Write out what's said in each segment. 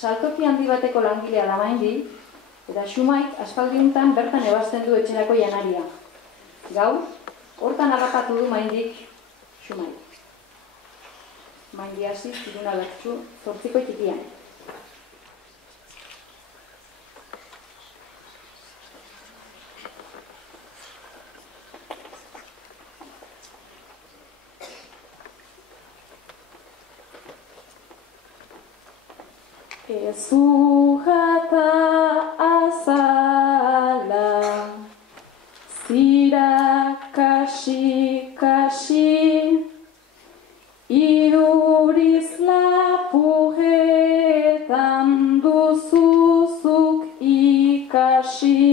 saltoki handi bateko langilea da Maindi, eta Xumaik aspaldiuntan bertan ebazten du etxerako janaria. Gaur, hortan harrapatu du Maindik Xumaik. Maindi hasi, Iruna Bertsu, 8ko txikian. Ezujata azala, zira kasi, iduriz lapurretan duzuzuk ikasi.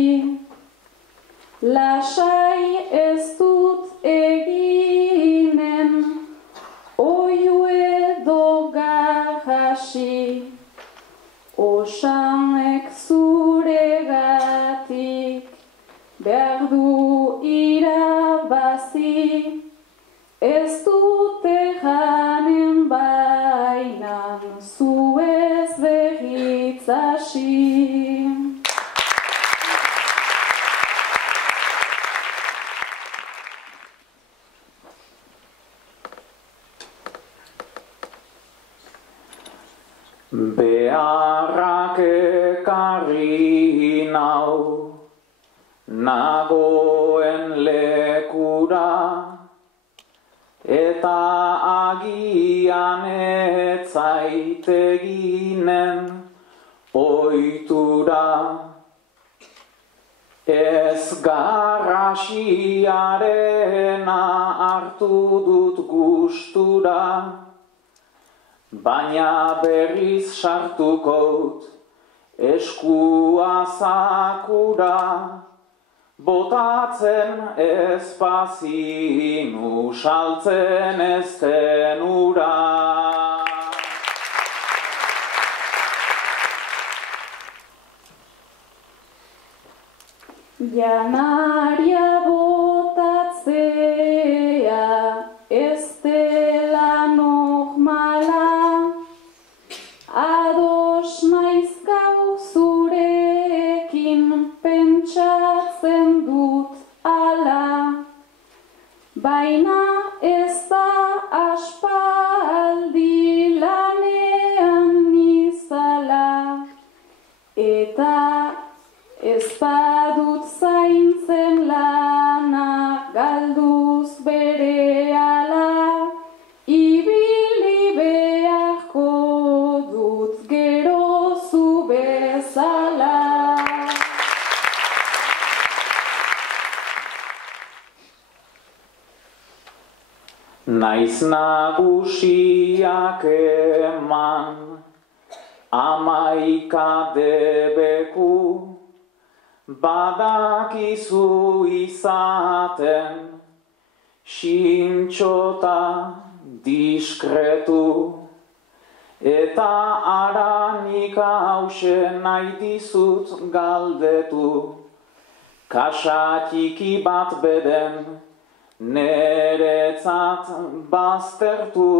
Lasai ez dut eginen, oiu edo garrasi. Osanek zuregatik behar du irabazi, ez dute janen bainan zu ez berritzasi. Beharrak ekarri nau, nagoen lekura, eta agian ez zaiteginen ohitura. Ez garrasiarena hartu dut gustura, baina berriz sartukot eskua zakura, botatzen ez bazinu saltzen ez denura. Janaria botatzea ez dela normala, ados naiz gau zurekin pentsatzen dut ala, baina ez da aspaldi lanean nizala, eta ez badut zaintzen lana galduz berehala, ibili beharko dut gero zu bezala. Naiz nagusiak eman 11 debeku, badakizu izaten sintxota diskretu, eta aranik hause nahi dizut galdetu, kasa txiki bat beden neretzat baztertu,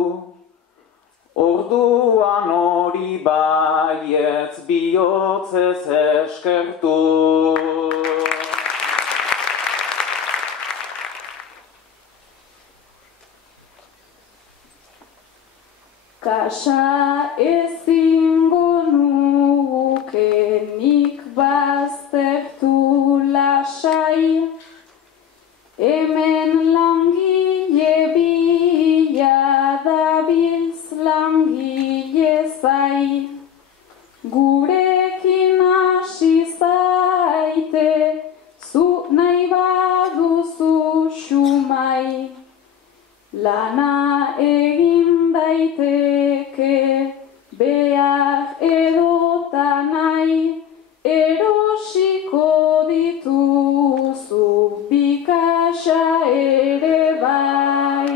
orduan hori baietz bihotzez eskertu. Kasa ezingo nuke nik baztertu lasai, hemen langile bila dabiltz langile zai, gurekin hasi zaite, zu nahi baduzu Xumai, lana egin daiteke behar edota nahi, erosiko dituzu bikasa ere bai.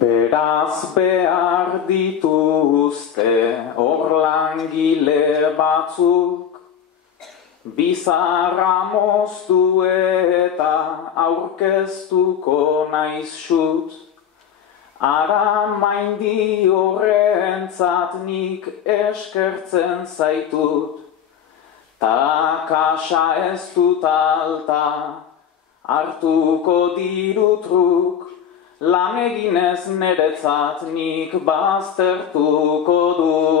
Beraz behar dituzte hor langile batzuk, bizarra moztu eta aurkeztuko naiz xut. Ara maindi horrentzat nik eskertzen zaitut. Ta kasa ez dut alta, hartuko diru truk, lan eginez neretzat nik baztertuko dut.